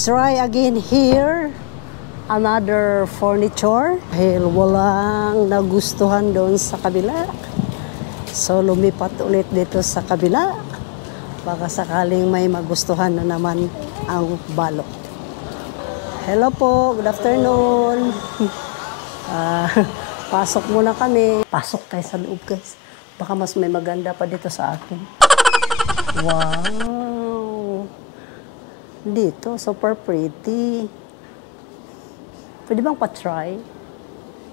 Try again here. Another furniture. Dahil walang nagustuhan doon sa kabila. So lumipat ulit dito sa kabila. Baka sakaling may magustuhan na naman ang balot. Hello po, good afternoon. Pasok muna kami. Pasok tayo sa loob, guys. Baka mas may maganda pa dito sa akin. Wow! Dito, super pretty. Pwede bang pa-try?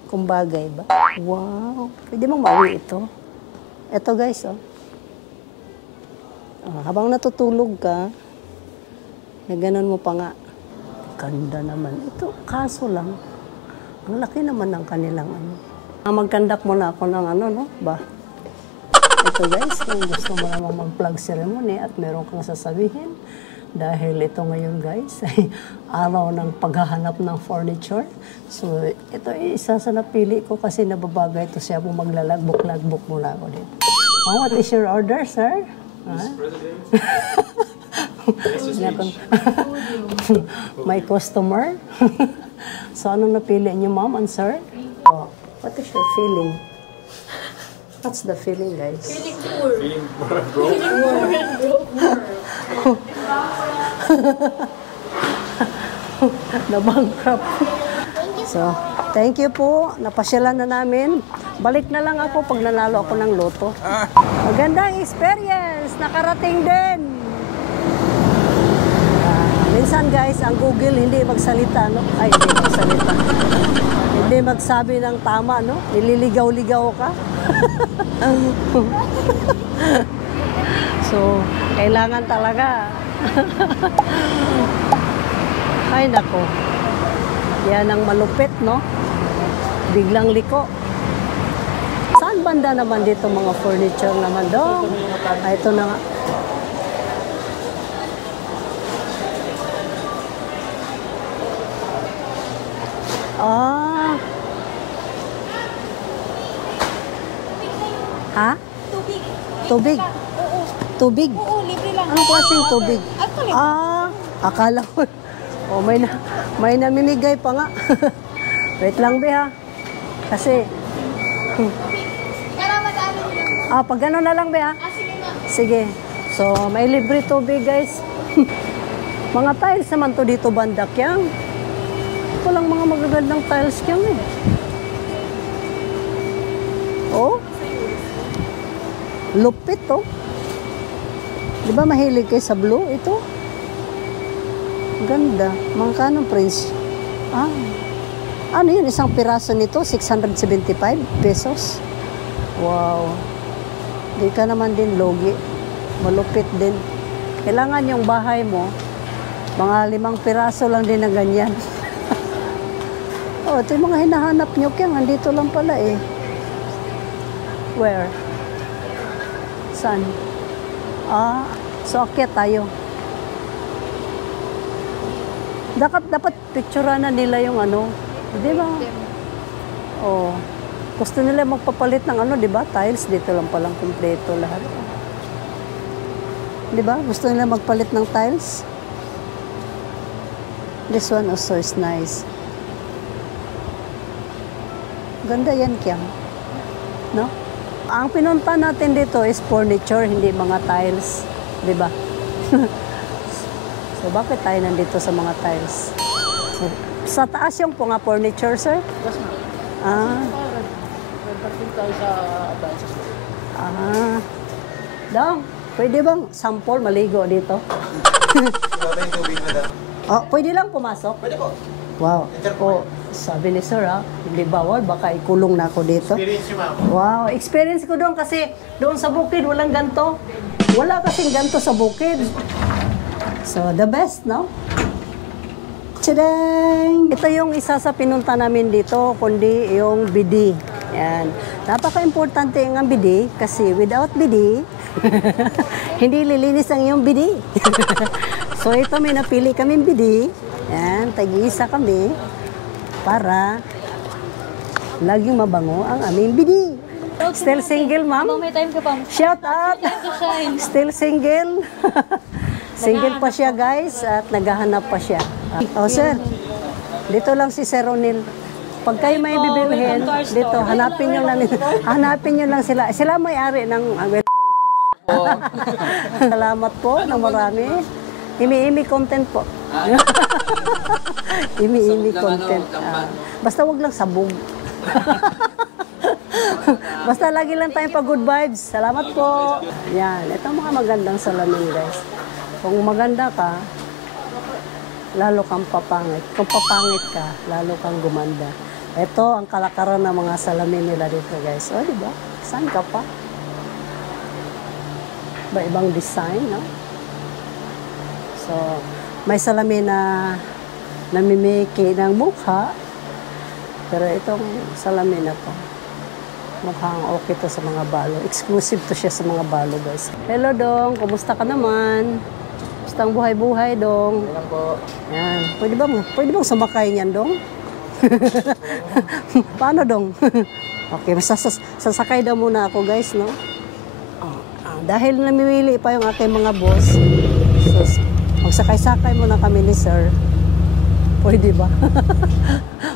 Kung bagay ba? Wow! Pwede bang mawi ito? Ito, guys, oh. Habang natutulog ka, ganun mo pa nga. Ganda naman. Ito, kaso lang. Ang laki naman ng kanilang ano. Mag-conduct muna ako ng ano, no? Ba? Ito guys, kung gusto mo naman mag-plug ceremony at meron kang sasabihin, dahil ito ngayon guys, ay araw ng paghahanap ng furniture. So, ito isa sa napili ko kasi nababagay ito siya kung maglalagbok-lagbok muna ako dito. What is your order, sir? My customer. So, anong napili niyo, ma'am and sir? Oh, what is your feeling? What's the feeling, guys? Feeling poor. Feeling broke. Na-bankrupt. So, thank you po. Napasyalan na namin. Balik na lang ako pag nanalo ako ng loto. Magandang experience. Nakarating din. Minsan guys, ang Google hindi magsalita, no? Ay, hindi magsalita. Hindi magsabi ng tama, no? Nililigaw-ligaw ka. So, kailangan talaga. Ay, nako. Yan ang malupit, no? Biglang liko. Saan banda naman dito mga furniture naman doon? Ay, ito na nga. Ah. Ha? Tubig. Tubig? Oo. Tubig? Oo, libre lang. Anong klaseng tubig? Actually, Akala ko. Oh, may namimigay pa nga. Wait lang, be, ha? Kasi, para madami lang. pag gano'n na lang, be, ha? Sige na. Sige. So, may libre tubig, guys. Mga tiles naman to dito, banda, kyang. Walang mga magagandang tiles kyang, eh. Oh? Lupit, oh. Di ba mahilig kayo sa blue? Ito? Ganda. Magkano, Prince? Ano yun? Isang piraso nito? 675 pesos? Wow. Di ka naman din logi. Malupit din. Kailangan yung bahay mo, mga 5 piraso lang din na ganyan. Oh, ito yung mga hinahanap nyo. Kaya andito lang pala eh. Where? Saan? So akyat tayo. Dapat picturean na nila yung ano. Di ba? Oh. Gusto nila magpapalit ng ano, di ba? Tiles, dito lang palang kumpleto lahat. Di ba? Gusto nila magpalit ng tiles. This one also is nice. Ganda yan, Kiam. No? Ang pinunta natin dito is furniture, hindi mga tiles. Di ba? So, bakit tayo nandito sa mga tiles? So, sa taas yung po nga furniture, sir? Yes, ma'am. Nagparting tayo sa advances. Dong, pwede bang sample maligo dito? Pwede lang pumasok? Pwede po. Wow. Sabi ni sir, hindi bawal, baka ikulong na ako dito. Experience niyo, ma'am. Wow, experience ko doon kasi doon sa bukid walang ganto. Wala kasing ganto sa bukid. So, the best, no? Tadang! Ito yung isa sa pinunta namin dito, kundi yung bidi. Yan. Napaka-importante ang bidi kasi without bidi, hindi lilinis ang iyong bidi. So, ito may napili kaming bidi. Yan, tag-iisa kami para laging mabango ang aming bidi. Still single, ma'am? May time ka pa. Shout out! Still single. Single pa siya, guys, at naghahanap pa siya. Oh, sir. Dito lang si Sir Ronil. Pag kayo may bibilhin, dito, hanapin nyo lang sila. Sila may-ari ng Salamat po na marami. Imi-imi content po. Imi-imi content. Basta wag lang sabog. Basta lagi lang tayong pa-good vibes. Salamat po. Yan. Ito mga magandang salamin, guys. Kung maganda ka, lalo kang papangit. Kung papangit ka, lalo kang gumanda. Ito ang kalakaran ng mga salamin nila dito, guys. O, diba? Saan ka pa? Iba-ibang design, no? So, may salamin na namimiki ng mukha. Pero itong salamin na to, mukhang okay to sa mga balo. Exclusive to siya sa mga balo, guys. Hello, Dong. Kumusta ka naman? Kumusta ang buhay-buhay, Dong? Ayan po. Yan. Pwede bang sumakay niyan, Dong? Paano, Dong? Okay, sasakay daw muna ako, guys, no? Dahil namimili pa yung aking mga boss, so, magsakay-sakay muna kami ni Sir. Pwede ba?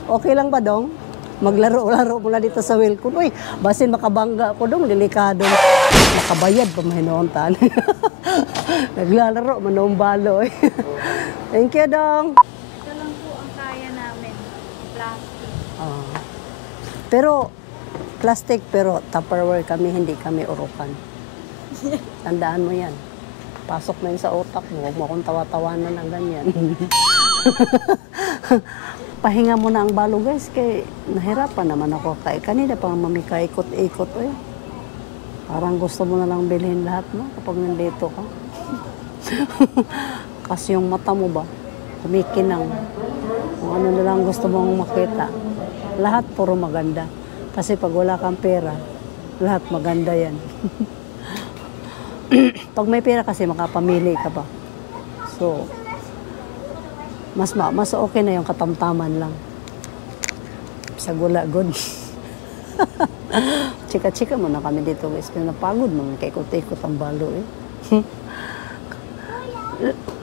Okay lang ba, Dong? Maglaro-laro muna dito sa Wilcon. Uy, basin makabangga ako, Dong. Delikado. Makabayad pa mahinoontan. Naglalaro, manombalo. Eh. Thank you, Dong. Ito lang po ang kaya namin. Plastic. Pero, plastic, pero Tupperware kami, hindi kami urukan. Tandaan mo yan. Pasok na yun sa utak mo. Huwag mo akong tawa-tawanan ng ganyan. Pahinga mo na ang balo, guys. Kaya nahirapan naman ako. Kanina pa mami ka ikot-ikot. Eh. Parang gusto mo na lang bilhin lahat, no? Kapag nandito ka. Kasi yung mata mo ba, kumikinang. Kung ano na lang gusto mong makita. Lahat puro maganda. Kasi pag wala kang pera, lahat maganda yan. Pag may pera kasi makapamili ka pa. So, mas okay na yung katamtaman lang. Sa gula, good. Chika-chika muna kami dito, guys. Kaya napagod naman, kaikot-ikot ang balo eh.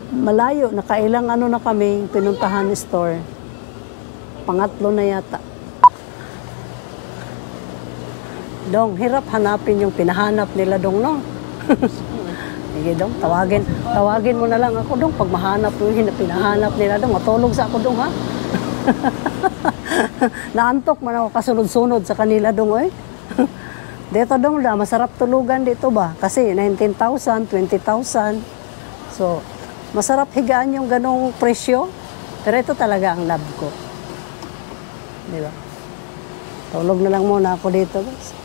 Malayo, nakailang ano na kami, pinuntahan store. Pangatlo na yata. Dong, hirap hanapin yung pinahanap nila, Dong, no? Sige, Dong, tawagin mo na lang ako, Dong, pag mahanap yung pinahanap nila, Dong, matulog sa ako, Dong, ha? Naantok man ako kasunod-sunod sa kanila, Dong, eh. Dito, Dong, masarap tulugan dito ba? Kasi 19,000, 20,000. So, masarap higaan yung ganong presyo. Pero ito talaga ang love ko. Di ba? Tulog na lang muna ako dito, guys.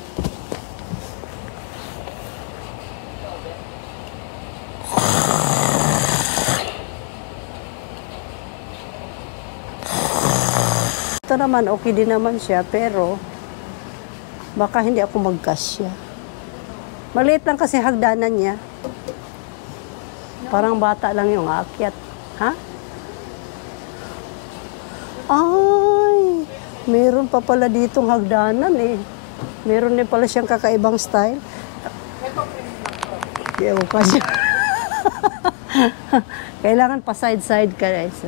Ito naman, okay din naman siya, pero baka hindi ako magkasya. Maliit lang kasi hagdanan niya. Parang bata lang yung aakyat. Ha? Ay, meron pa pala ditong hagdanan eh. Meron din pala siyang kakaibang style. Hindi ako kasya. Kailangan pa side-side ka guys.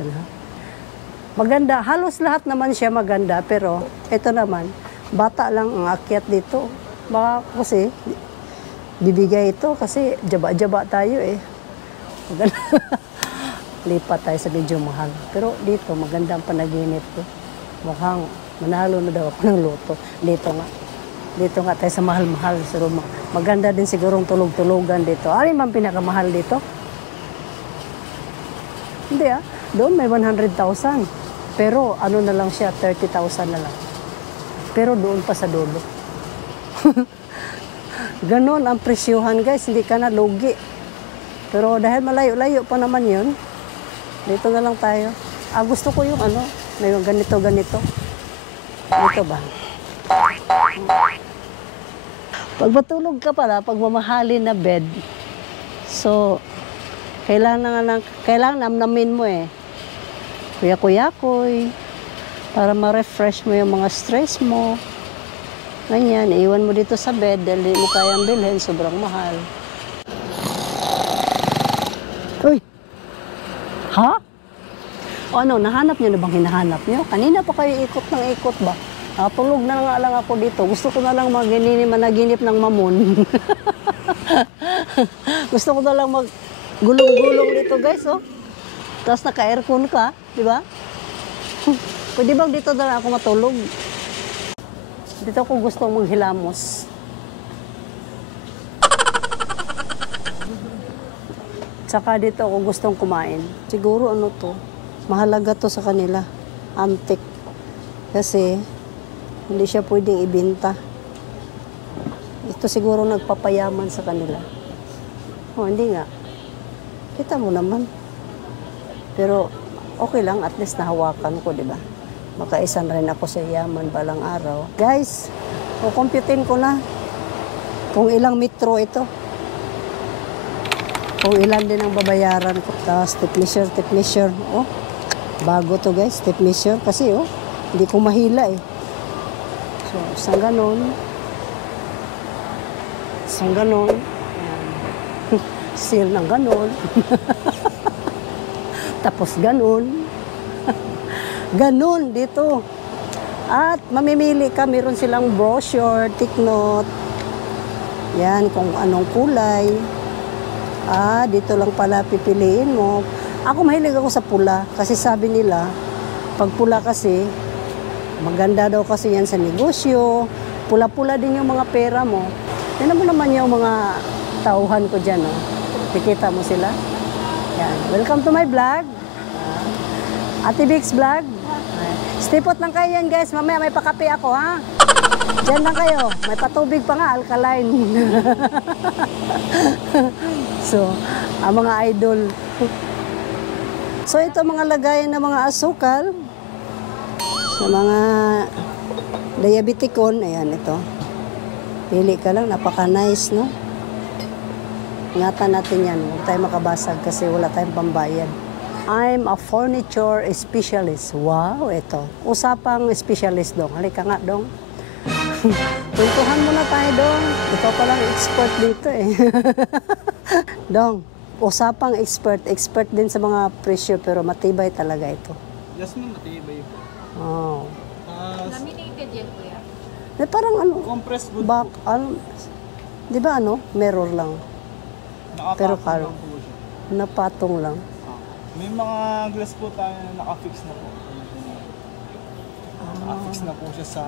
Maganda. Halos lahat naman siya maganda. Pero ito naman, bata lang ang akyat dito. Baka kasi bibigay ito kasi jaba-jaba tayo eh. Maganda. Lipat tayo sa medyo mahal. Pero dito, maganda ang panaginip ko. Mukhang manalo na daw ako ng loto. Dito nga tayo sa mahal-mahal. So, maganda din sigurong tulog-tulugan dito. Ano yung pinakamahal dito? Hindi ah. Doon may 100,000. Pero ano na lang siya, 30,000 na lang. Pero doon pa sa dulo. Ganon ang presyuhan guys, hindi ka na lugi. Pero dahil malayo-layo pa naman yun, dito na lang tayo. Gusto ko yung ano, may ganito-ganito. Ito ba? Pag matulog ka pala, pag mamahalin na bed, so, kailangan namnamin mo eh. Kuya-kuya-kuy, para ma-refresh mo yung mga stress mo. Ganyan, iwan mo dito sa bed dahil di mo kayang bilhin, sobrang mahal. Uy! Ha? O ano, nahanap niyo na bang hinahanap niyo? Kanina pa kayo ikot ng ikot ba? Tulog na nga lang ako dito. Gusto ko na lang managinip ng mamon. Gusto ko na lang maggulong-gulong dito guys, oh. Tapos naka-aircon ka, di ba? Pwede bang dito na lang ako matulog? Dito ako gustong maghilamos. Tsaka dito ako gustong kumain. Siguro ano to, mahalaga to sa kanila. Antique. Kasi hindi siya pwedeng ibenta. Ito siguro nagpapayaman sa kanila. Oh, hindi nga. Kita mo naman. Pero okay lang, at least nahawakan ko, di ba? Makaisan rin ako sa yaman balang araw. Guys, kukumputin ko na kung ilang metro ito. Kung ilan din ang babayaran ko. Tapos tip measure. Oh, bago to guys, tip measure. Kasi oh, hindi ko mahila eh. So, isang ganon. Isang ganon. Seal ng ganon. Tapos ganon. Ganon dito. At mamimili ka, meron silang brochure, take note. Yan, kung anong kulay. Dito lang pala pipiliin mo. Ako mahilig ako sa pula kasi sabi nila, pag pula kasi, maganda daw kasi yan sa negosyo. Pula-pula din yung mga pera mo. Tignan mo naman yung mga tauhan ko dyan. Oh. Nakikita mo sila? Yan. Welcome to my vlog. Ate Vic's vlog. Stay put lang kayo yan guys. Mamaya may pakape ako ha. Diyan lang kayo. May patubig pa nga, alkaline. So, ang mga idol. So, ito mga lagayan ng mga asukal. Sa mga diabeticon, ayan ito. Pili ka lang, napaka-nice, no? Ingatan natin yan, huwag tayo makabasag kasi wala tayong pambayad. I'm a furniture specialist. Wow, ito. Usapang specialist dong. Halika nga dong. Tuntuhan muna tayo dong. Ikaw palang expert dito eh. Dong, usapang expert. Expert din sa mga presyo pero matibay talaga ito. Yes, ma'am, matibay po. Oh. Laminated yan, kuya. Parang ano, Compressed wood back, ano, di ba ano, mirror lang. Pero parang, lang po siya. napatong lang. May mga glass po tayo na naka-fix na po. Naka-fix na po siya sa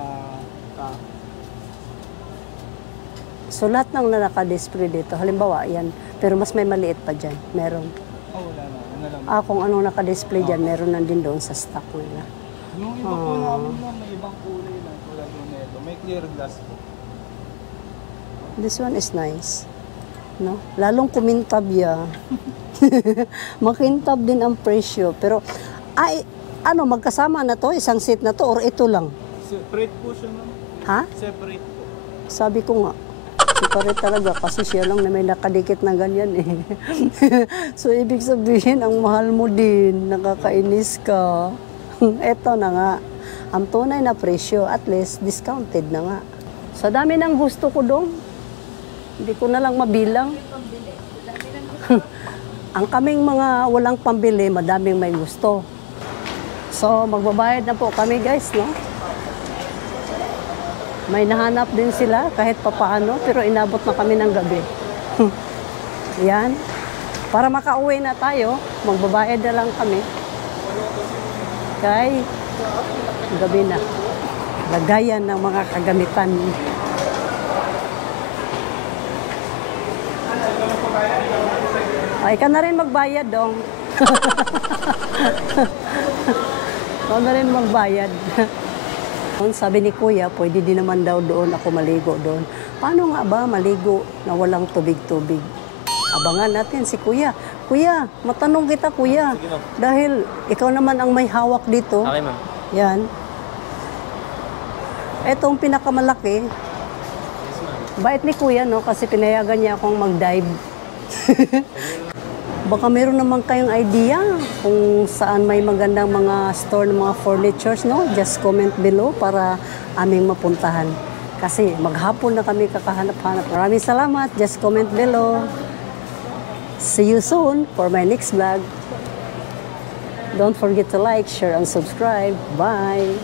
So lahat ng na naka-display dito, halimbawa yan, pero mas may maliit pa dyan, meron. wala na. Ano lang. Kung anong naka-display dyan, meron na din doon sa stock nila. Yung iba po namin na may ibang kulay lang tulad yung neto. May clear glass po. This one is nice. No? Lalong kumintab ya. Makintab din ang presyo. Pero, ano, magkasama na to? Isang seat na to? Or ito lang? Separate po siya, ma'am. Ha? Separate po. Sabi ko nga, separate talaga kasi siya lang na may nakadikit na ganyan eh. So, ibig sabihin, ang mahal mo din, nakakainis ka. Eto na nga, ang tunay na presyo, at least discounted na nga. Sa dami ng gusto ko dong, hindi ko na lang mabilang. Ang kaming mga walang pambili, madaming may gusto. So, magbabayad na po kami guys, no? May nahanap din sila kahit papaano, pero inabot na kami ng gabi. Yan. Para makauwi na tayo, magbabayad na lang kami. Kay gabi na. Lagayan ng mga kagamitan. Ay, ka na rin magbayad dong. Ikaw na rin magbayad. Sabi ni Kuya, pwede din naman daw doon ako maligo doon. Paano nga ba maligo na walang tubig-tubig? Abangan natin si Kuya. Kuya, matanong kita Kuya. Dahil ikaw naman ang may hawak dito. Okay, ma'am. Yan. Etong pinakamalaki. Bait ni Kuya, no? Kasi pinayagan niya akong mag-dive. Baka meron naman kayong idea kung saan may magandang mga store ng mga furnitures, no? Just comment below para aming mapuntahan. Kasi maghapon na kami kakahanap-hanap. Maraming salamat. Just comment below. See you soon for my next vlog. Don't forget to like, share, and subscribe. Bye!